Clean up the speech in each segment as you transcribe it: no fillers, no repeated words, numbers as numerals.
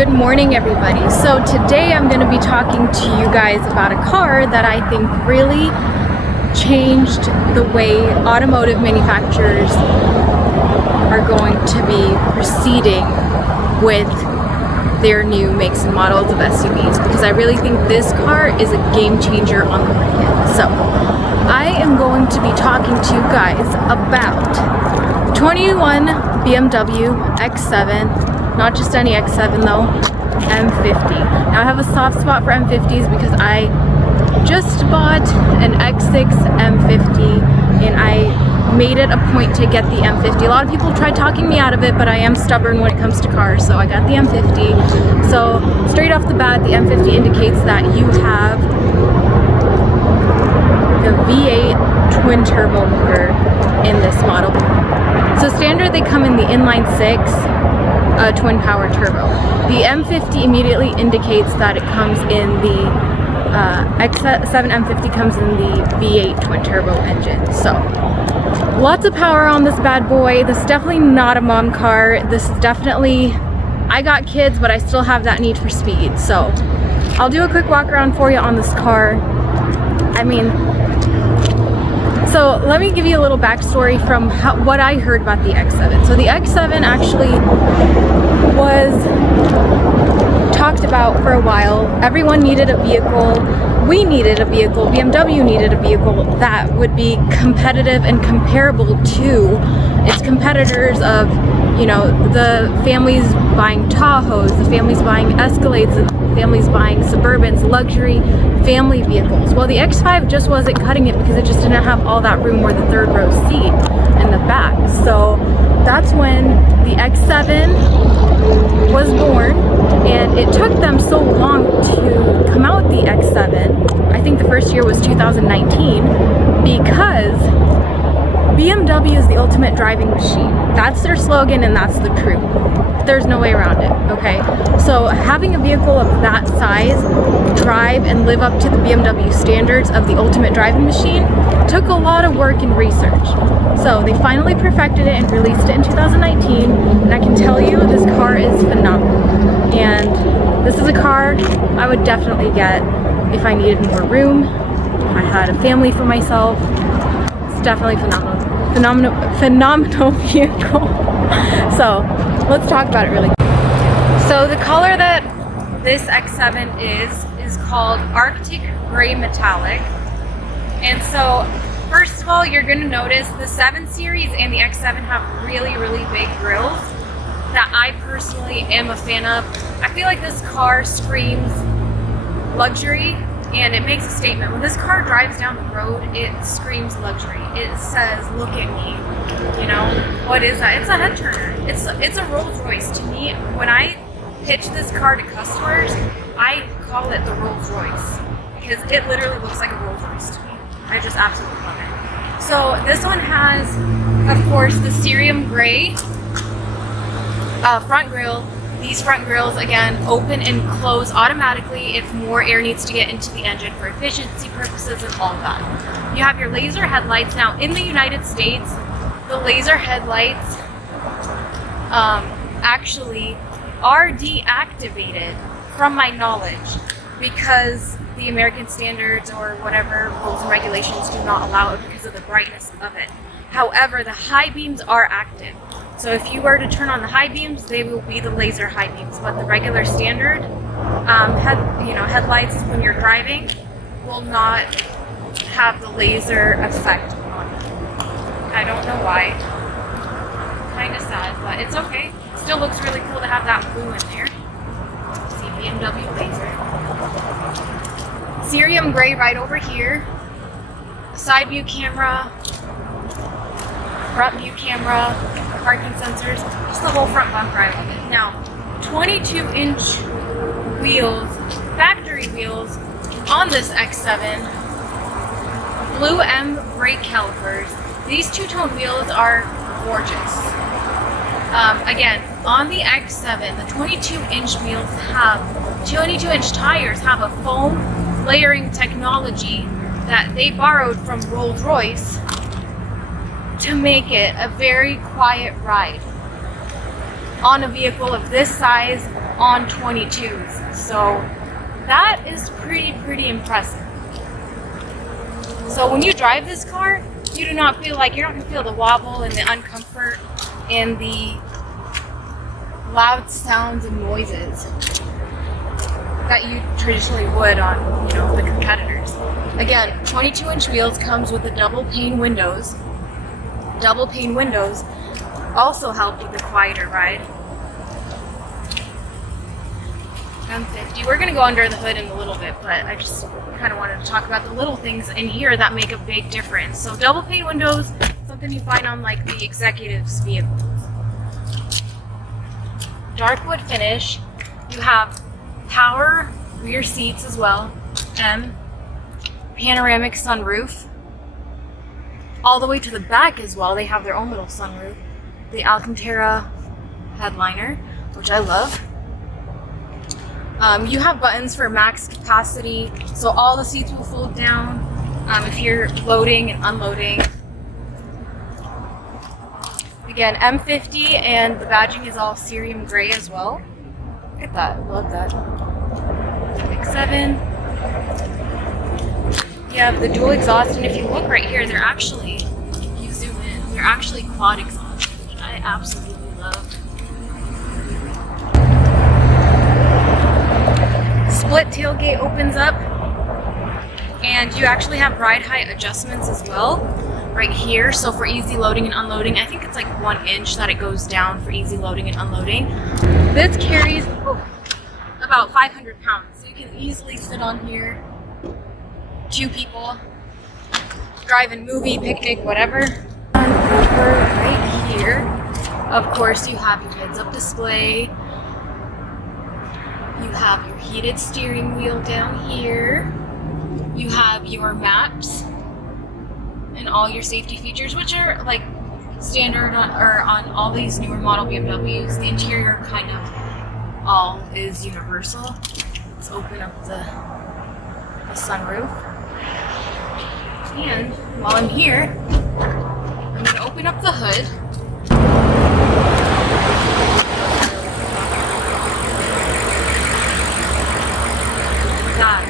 Good morning, everybody. So today I'm going to be talking to you guys about a car that I think really changed the way automotive manufacturers are going to be proceeding with their new makes and models of SUVs, because I really think this car is a game changer on the market. So I am going to be talking to you guys about 21 BMW X7, not just any X7 though, M50. Now I have a soft spot for M50s because I just bought an X6 M50 and I made it a point to get the M50. A lot of people try talking me out of it, but I am stubborn when it comes to cars, so I got the M50. So straight off the bat, the M50 indicates that you have the V8 twin turbo motor in this model. So standard, they come in the inline 6 twin power turbo. The M50 immediately indicates that it comes in the X7 M50 comes in the V8 twin turbo engine. So lots of power on this bad boy. This is definitely not a mom car. This is definitely, I got kids, but I still have that need for speed. So I'll do a quick walk around for you on this car. So let me give you a little backstory from what I heard about the X7. So the X7 actually was talked about for a while. Everyone needed a vehicle. We needed a vehicle. BMW needed a vehicle that would be competitive and comparable to its competitors of, you know, the families buying Tahoes, the families buying Escalades, the families buying Suburbans, luxury family vehicles. Well, the X5 just wasn't cutting it because it just didn't have all that room or the third row seat in the back. So that's when the X7 was born, and it took them so long to come out with the X7. I think the first year was 2019, because BMW is the ultimate driving machine. That's their slogan, and that's the truth. There's no way around it, okay? So having a vehicle of that size drive and live up to the BMW standards of the ultimate driving machine took a lot of work and research. So they finally perfected it and released it in 2019, and I can tell you this car is phenomenal. And this is a car I would definitely get if I needed more room, if I had a family for myself. It's definitely phenomenal vehicle. So let's talk about it really quick. So the color that this X7 is called Arctic Gray Metallic. And so first of all, you're going to notice the 7 Series and the X7 have really, really big grills that I personally am a fan of. I feel like this car screams luxury, and it makes a statement. When this car drives down the road, it screams luxury. It says, look at me. You know, what is that? It's a head turner. It's a Rolls Royce. To me, when I pitch this car to customers, I call it the Rolls Royce, because it literally looks like a Rolls Royce to me. I just absolutely love it. So this one has, of course, the cerium gray front grille. These front grills, again, open and close automatically if more air needs to get into the engine for efficiency purposes and all that. You have your laser headlights. Now, in the United States, the laser headlights actually are deactivated, from my knowledge, because the American standards or whatever rules and regulations do not allow it because of the brightness of it. However, the high beams are active. So if you were to turn on the high beams, they will be the laser high beams. But the regular standard headlights when you're driving will not have the laser effect on them. I don't know why. Kind of sad, but it's okay. Still looks really cool to have that blue in there. See, BMW laser. Cerium gray right over here. Side view camera. Front view camera. Parking sensors, just the whole front bumper. I love it. Now, 22-inch wheels, factory wheels on this X7, blue M brake calipers. These two-tone wheels are gorgeous. Again, on the X7, the 22-inch wheels have, 22-inch tires have a foam layering technology that they borrowed from Rolls-Royce to make it a very quiet ride. on a vehicle of this size on 22s. So that is pretty impressive. So when you drive this car, you do not feel like, you're not gonna feel the wobble and the uncomfort and the loud sounds and noises that you traditionally would on, you know, the competitors. Again, 22-inch wheels comes with the double pane windows. Double pane windows also help with the quieter ride. M50. We're gonna go under the hood in a little bit, but I just kind of wanted to talk about the little things in here that make a big difference. So double pane windows, something you find on like the executives' vehicles. Dark wood finish. You have power rear seats as well. Panoramic sunroof. All the way to the back as well, they have their own little sunroof. The Alcantara headliner, which I love. You have buttons for max capacity, so all the seats will fold down if you're loading and unloading. Again, M50, and the badging is all cerium gray as well. Look at that, love that. X7. You have the dual exhaust, and if you look right here, they're actually, if you zoom in, they're actually quad exhaust, which I absolutely love. Split tailgate opens up, and you actually have ride height adjustments as well right here. So for easy loading and unloading, I think it's like 1 inch that it goes down for easy loading and unloading. This carries about 500 pounds, so you can easily sit on here, 2 people, driving, movie, picnic, whatever. Over right here, of course, you have your heads-up display. You have your heated steering wheel down here. You have your maps and all your safety features, which are like standard on all these newer model BMWs. The interior kind of all is universal. Let's open up the sunroof. And while I'm here, I'm going to open up the hood. That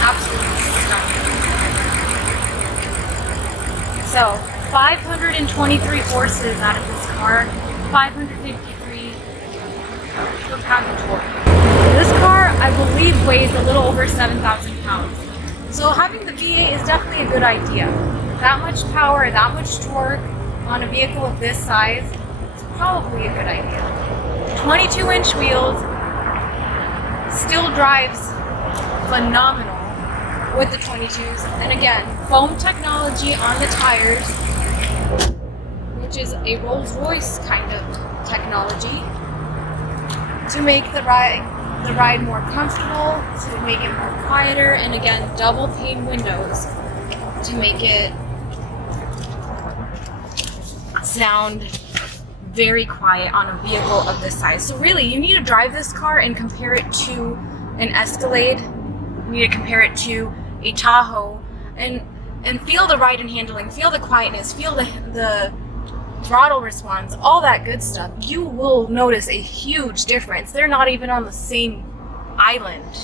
absolutely stunning. So 523 horses out of this car, 553 foot-pounds of torque. This car, I believe, weighs a little over 7,000 pounds. So having the V8 is definitely a good idea. That much power, that much torque on a vehicle of this size is probably a good idea. 22-inch wheels, still drives phenomenal with the 22s. And again, foam technology on the tires, which is a Rolls-Royce kind of technology to make the ride more comfortable, to make it more quieter, and again, double pane windows to make it sound very quiet on a vehicle of this size. So really, you need to drive this car and compare it to an Escalade. You need to compare it to a Tahoe and feel the ride and handling, feel the quietness, feel the throttle response, all that good stuff. You will notice a huge difference. They're not even on the same island.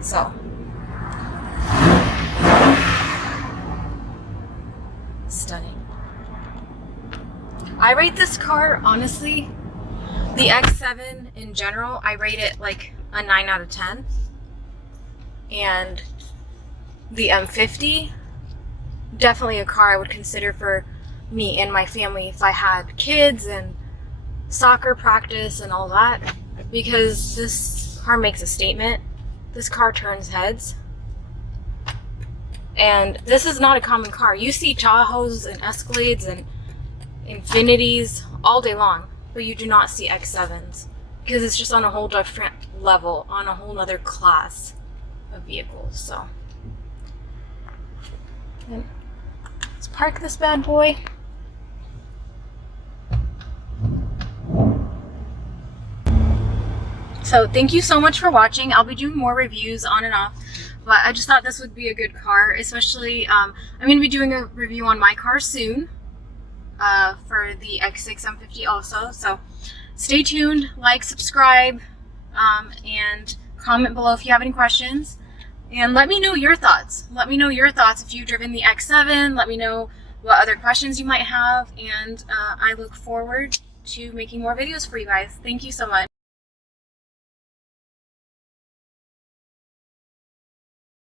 So stunning. I rate this car, honestly, the X7 in general, I rate it like a 9 out of 10. And the M50, definitely a car I would consider for me and my family if I had kids and soccer practice and all that, because this car makes a statement. This car turns heads. And this is not a common car. You see Tahoes and Escalades and Infinities all day long, but you do not see X7s because it's just on a whole different level, on a whole nother class of vehicles. So let's park this bad boy. So thank you so much for watching. I'll be doing more reviews on and off, but I just thought this would be a good car, especially I'm going to be doing a review on my car soon. for the X6 M50 also. So stay tuned, like, subscribe, and comment below if you have any questions. And let me know your thoughts. Let me know your thoughts if you've driven the X7. Let me know what other questions you might have. And I look forward to making more videos for you guys. Thank you so much.